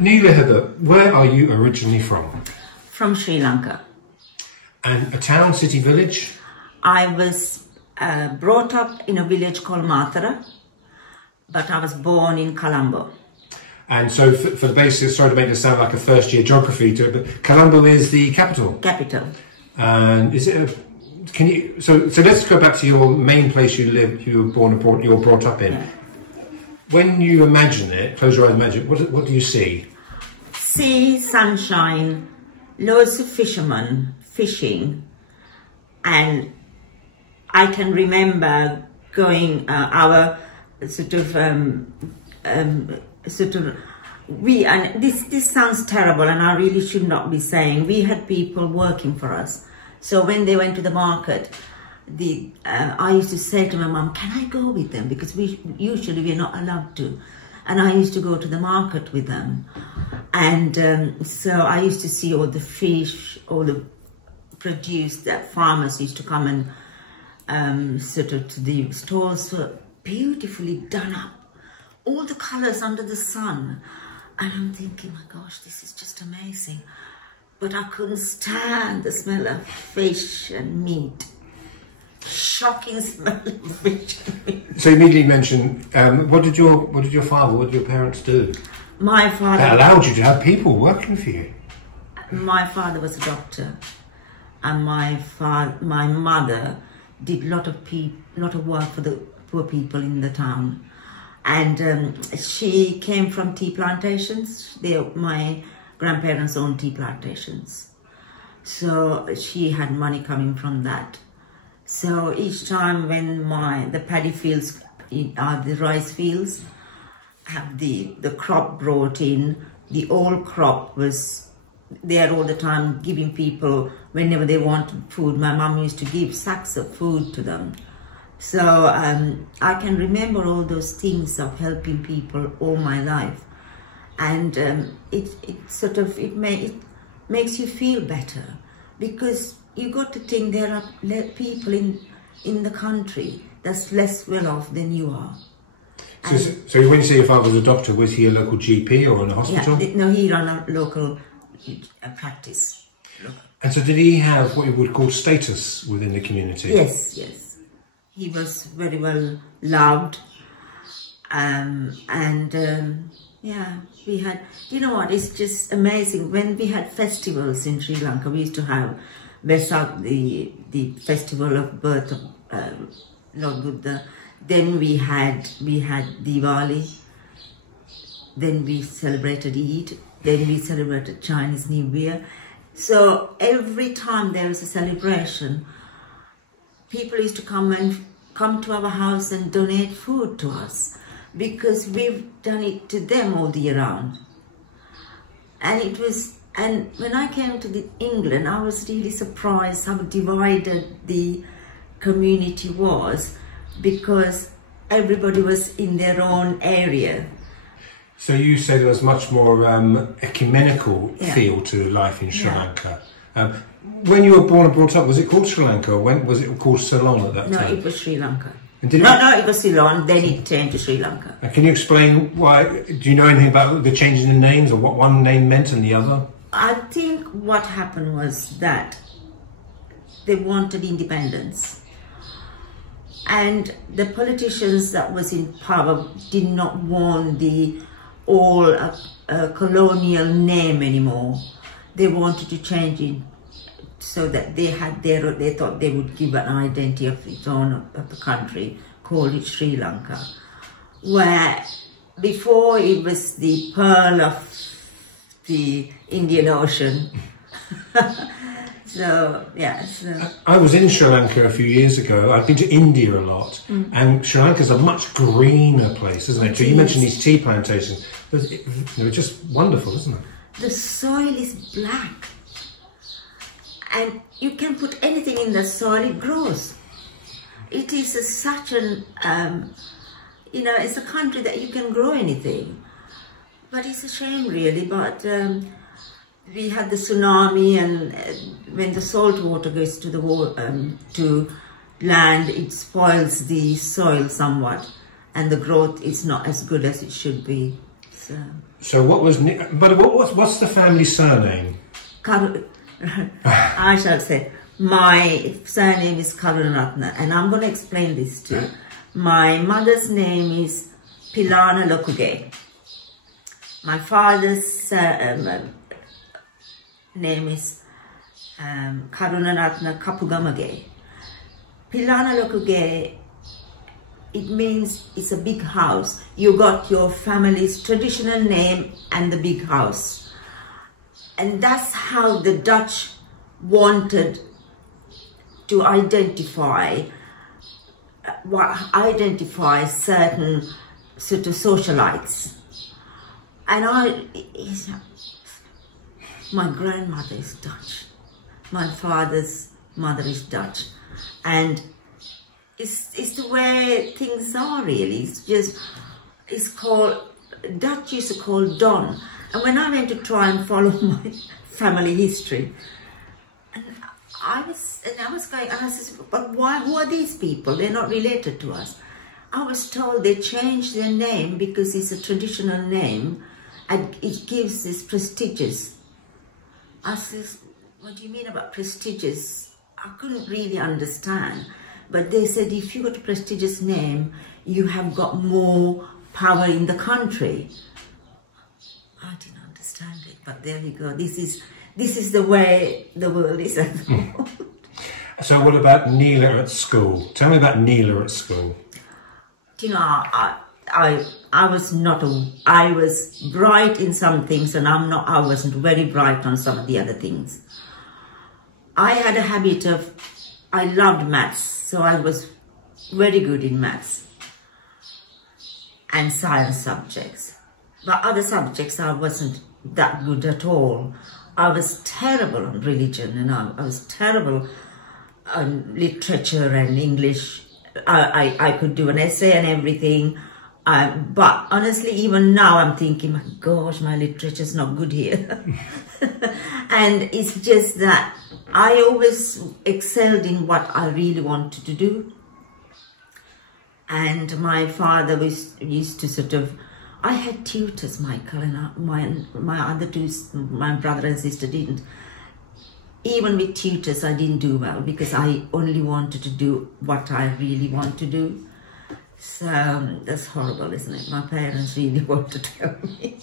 Nila Hibbert, where are you originally from? From Sri Lanka. And a town, city, village? I was brought up in a village called Mathura, but I was born in Colombo. And so for the basics, sorry to make this sound like a first year geography to it, but Colombo is the capital? Capital. And is it so let's go back to your main place you live, you were brought up in. Yeah. When you imagine it, close your eyes, imagine, what do you see? Sea, sunshine, loads of fishermen fishing, and I can remember going our this sounds terrible, and I really should not be saying, we had people working for us. So when they went to the market, I used to say to my mum, can I go with them? Because usually we're not allowed to. And I used to go to the market with them. And so I used to see all the fish, all the produce that farmers used to come and to the stores were beautifully done up. All the colours under the sun. And I'm thinking, my gosh, this is just amazing. But I couldn't stand the smell of fish and meat. Shocking smell of fish and meat. So you immediately mentioned, what did your parents do? My father... That allowed you to have people working for you. My father was a doctor. And my mother did a lot of work for the poor people in the town. And she came from tea plantations. My grandparents owned tea plantations. So she had money coming from that. So each time when the paddy fields, the rice fields, have the crop brought in, the old crop was there all the time giving people, whenever they wanted food, my mum used to give sacks of food to them. So I can remember all those things of helping people all my life. And it makes you feel better, because you got to think there are people in the country that's less well off than you are. So when you say your father was a doctor, was he a local GP or in a hospital? Yeah, no, he ran a local practice. And so did he have what you would call status within the community? Yes, yes. He was very well loved. Yeah, we had, you know what, it's just amazing. When we had festivals in Sri Lanka, we used to have Vesak, the festival of birth of Lord Buddha. Then we had Diwali. Then we celebrated Eid. Then we celebrated Chinese New Year. So every time there was a celebration, people used to come to our house and donate food to us, because we've done it to them all the year round. And when I came to England, I was really surprised how divided the community was, because everybody was in their own area. So you say there was much more ecumenical feel to life in Sri Lanka. When you were born and brought up, was it called Sri Lanka, or when was it called Ceylon at that time? No, it was Sri Lanka. It was Ceylon, then it turned to Sri Lanka. Can you explain why? Do you know anything about the changes in names, or what one name meant and the other? I think what happened was that they wanted independence. And the politicians that was in power did not want the colonial name anymore. They wanted to change it so that they thought they would give an identity of its own of the country, called it Sri Lanka. Where before it was the pearl of the Indian Ocean. So, yeah. I was in Sri Lanka a few years ago. I've been to India a lot, and Sri Lanka's a much greener place, isn't it? So you mentioned these tea plantations. They're just wonderful, isn't it? The soil is black, and you can put anything in the soil, it grows. It is such an, it's a country that you can grow anything. But it's a shame, really. But we had the tsunami, and when the salt water goes to to land, it spoils the soil somewhat, and the growth is not as good as it should be. So what was? But what's the family surname? I shall say my surname is Karunaratna, and I'm going to explain this to you. My mother's name is Pilana Lokuge. My father's name is Karunaratna Kapugamage. Pilana Lokuge, it means it's a big house. You got your family's traditional name and the big house. And that's how the Dutch wanted to identify certain sort of socialites. And my grandmother is Dutch. My father's mother is Dutch. And it's the way things are, really. It's called, Dutch used to call Don. And when I went to try and follow my family history, and I said, but who are these people? They're not related to us. I was told they changed their name because it's a traditional name and it gives this prestigious. I said, what do you mean about prestigious? I couldn't really understand. But they said, if you got a prestigious name, you have got more power in the country. I didn't understand it, but there you go. This is the way the world is at the moment. So what about Nila at school? Tell me about Nila at school. You know, I was bright in some things, and I wasn't very bright on some of the other things. I had a habit of, I loved maths, so I was very good in maths and science subjects. But other subjects I wasn't that good at all. I was terrible on religion, and I was terrible on literature and English. I could do an essay and everything. But honestly, even now I'm thinking, my gosh, my literature's not good here. And it's just that I always excelled in what I really wanted to do. And my father used to sort of, I had tutors, Michael, and my other two, my brother and sister didn't. Even with tutors, I didn't do well because I only wanted to do what I really want to do. So that's horrible, isn't it? My parents really wanted to help me.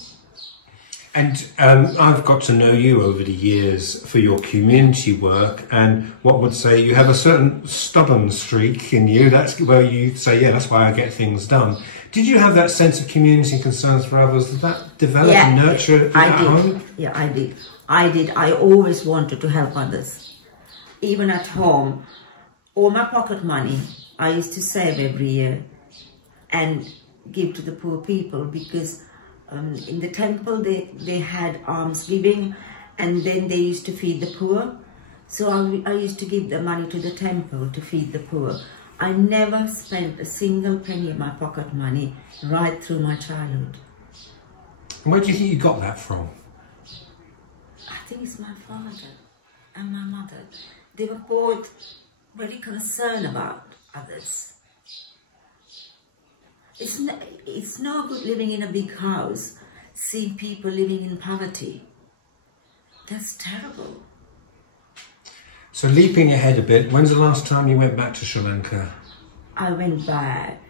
And I've got to know you over the years for your community work, and what would say you have a certain stubborn streak in you. That's where you say, yeah, that's why I get things done. Did you have that sense of community and concerns for others? Did that develop and nurture at home? Yeah, I did. I always wanted to help others. Even at home, all my pocket money, I used to save every year and give to the poor people, because in the temple they had almsgiving, and then they used to feed the poor. So I used to give the money to the temple to feed the poor. I never spent a single penny of my pocket money right through my childhood. Where do you think you got that from? I think it's my father and my mother. They were both very concerned about others. It's no good living in a big house, seeing people living in poverty. That's terrible. So leaping ahead a bit, when's the last time you went back to Sri Lanka? I went back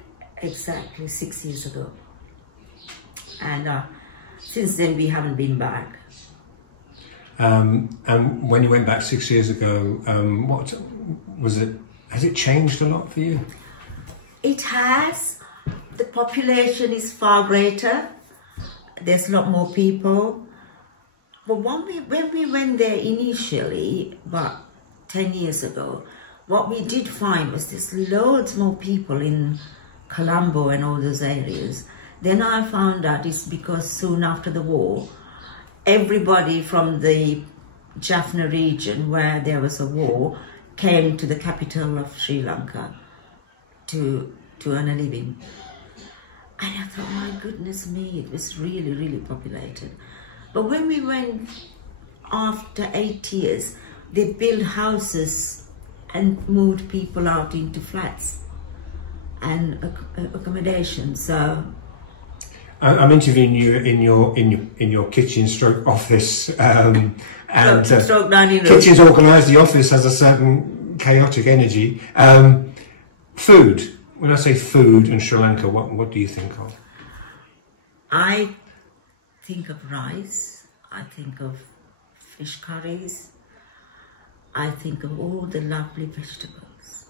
exactly 6 years ago. And since then we haven't been back. And when you went back 6 years ago, what was it? Has it changed a lot for you? It has. The population is far greater. There's a lot more people. But when we went there initially, about 10 years ago, what we did find was there's loads more people in Colombo and all those areas. Then I found out it's because soon after the war, everybody from the Jaffna region, where there was a war, came to the capital of Sri Lanka to earn a living. And I thought, my goodness me, it was really, really populated. But when we went after 8 years, they built houses and moved people out into flats and accommodation. So I'm interviewing you in your kitchen stroke office, and kitchen's organised. The office has a certain chaotic energy. Food. When I say food in Sri Lanka, what do you think of? I think of rice. I think of fish curries. I think of all the lovely vegetables,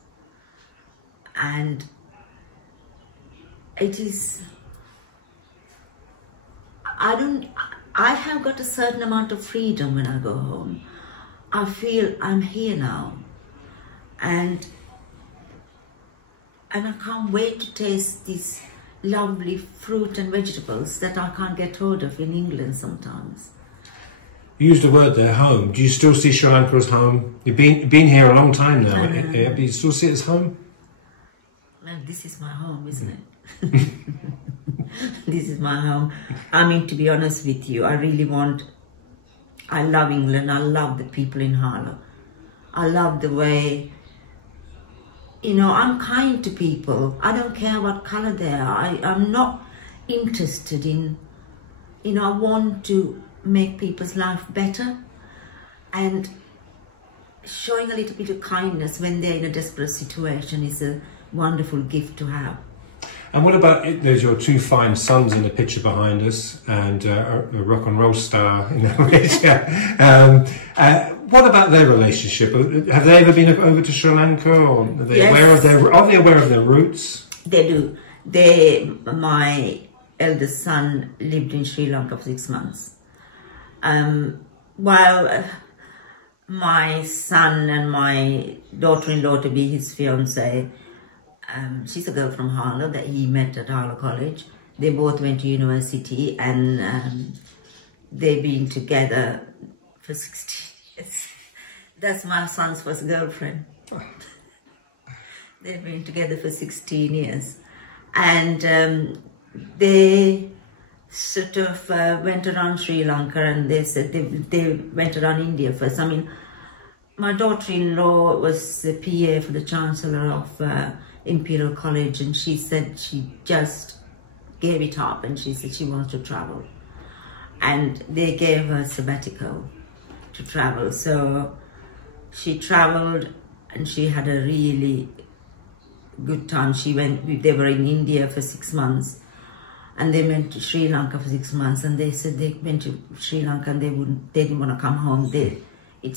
and it is. I have got a certain amount of freedom when I go home. I feel I'm here now, and I can't wait to taste these lovely fruit and vegetables that I can't get hold of in England sometimes. You used the word there, home. Do you still see Sri Lanka as home? You've been here a long time now, but you still see it as home? Well, this is my home, isn't it? This is my home. I mean, to be honest with you, I love England. I love the people in Harlow. I love the way, I'm kind to people. I don't care what colour they are. I'm not interested in, I want to make people's life better, and showing a little bit of kindness when they're in a desperate situation is a wonderful gift to have. And what about it? There's your two fine sons in the picture behind us, and a rock and roll star in the what about their relationship? Have they ever been over to Sri Lanka, or are they aware of their roots? They do. My eldest son lived in Sri Lanka for 6 months. While my son and my daughter-in-law, to be his fiancée, she's a girl from Harlow that he met at Harlow College. They both went to university, and they've been together for 16 years. That's my son's first girlfriend. They've been together for 16 years. And they sort of went around Sri Lanka, and they said they went around India first. I mean, my daughter-in-law was the PA for the Chancellor of Imperial College, and she said she just gave it up, and she said she wants to travel. And they gave her a sabbatical to travel. So she traveled, and she had a really good time. They were in India for 6 months, and they went to Sri Lanka for 6 months, and they said they went to Sri Lanka and they didn't want to come home. It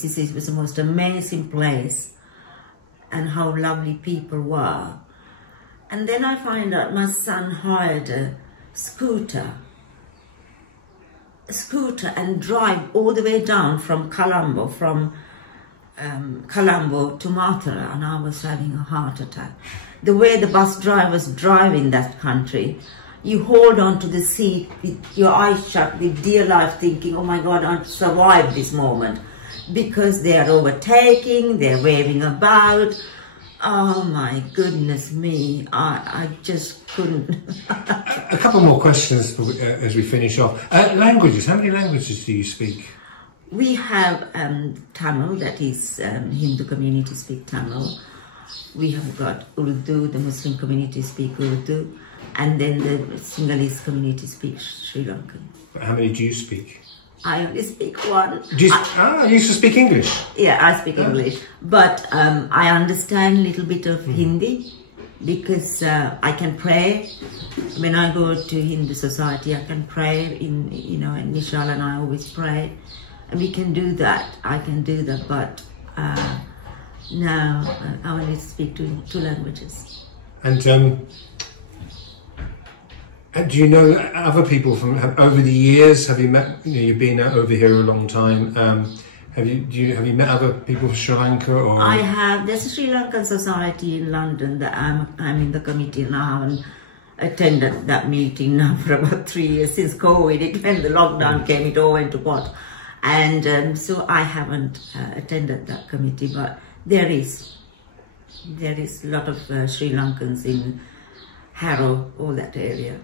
was the most amazing place, and how lovely people were. And then I find out my son hired a scooter and drive all the way down from Colombo to Mathura, and I was having a heart attack. The way the bus drivers drive in that country, you hold on to the seat with your eyes shut, with dear life, thinking, oh my God, I'll survive this moment. Because they are overtaking, they're waving about. Oh my goodness me, I just couldn't. A couple more questions as we finish off. Languages, how many languages do you speak? We have Tamil, that is Hindu community speak Tamil. We have got Urdu, the Muslim community speak Urdu. And then the Sinhalese community speak Sri Lankan. How many do you speak? I only speak one. You used to speak English? Yeah, I speak English. But I understand a little bit of Hindi, because I can pray. When I go to Hindu society, I can pray in Nishal, and I always pray. And we can do that. I can do that. But now I only speak two languages. And do you know other people from over the years? Have you met? You've been over here a long time. Have you met other people from Sri Lanka? Or I have. There's a Sri Lankan society in London that I'm in the committee, and I haven't attended that meeting now for about 3 years since COVID. When the lockdown came, it all went to pot, and so I haven't attended that committee. But there is a lot of Sri Lankans in Harrow, all that area.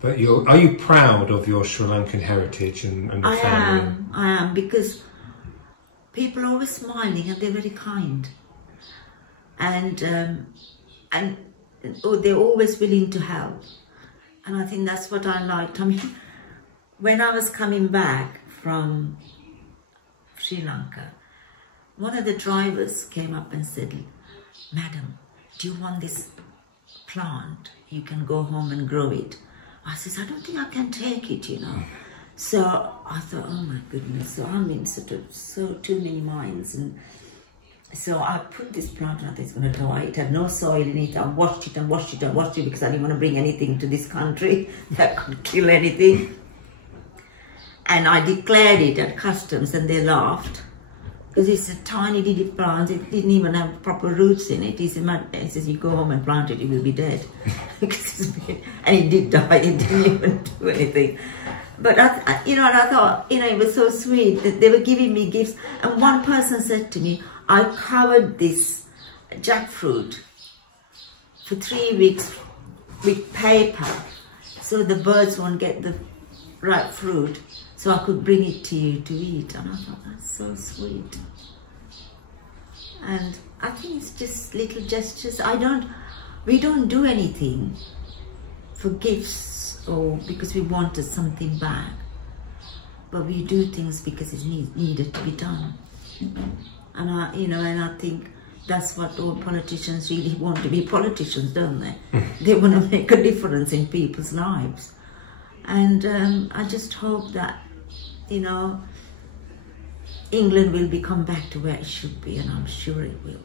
But are you proud of your Sri Lankan heritage and the family? I am, because people are always smiling, and they're very kind, and they're always willing to help. And I think that's what I liked. I mean, when I was coming back from Sri Lanka, one of the drivers came up and said, "Madam, do you want this plant? You can go home and grow it." I said, "I don't think I can take it, you know." So I thought, oh my goodness, so I'm in too many minds. And so I put this plant and I thought it's going to die. It had no soil in it. I washed it and washed it and washed it because I didn't want to bring anything to this country that could kill anything. And I declared it at customs and they laughed. Because it's a tiny little plant, it didn't even have proper roots in it. He says, "You go home and plant it, you will be dead." And it did die, it didn't even do anything. But and I thought, it was so sweet that they were giving me gifts. And one person said to me, "I covered this jackfruit for 3 weeks with paper so the birds won't get the ripe fruit, so I could bring it to you to eat." And I thought, that's so sweet. And I think it's just little gestures. We don't do anything for gifts or because we wanted something back, but we do things because it's needed to be done. And I think that's what all politicians really want to be politicians, don't they? They want to make a difference in people's lives. And I just hope that, England will become back to where it should be, and I'm sure it will.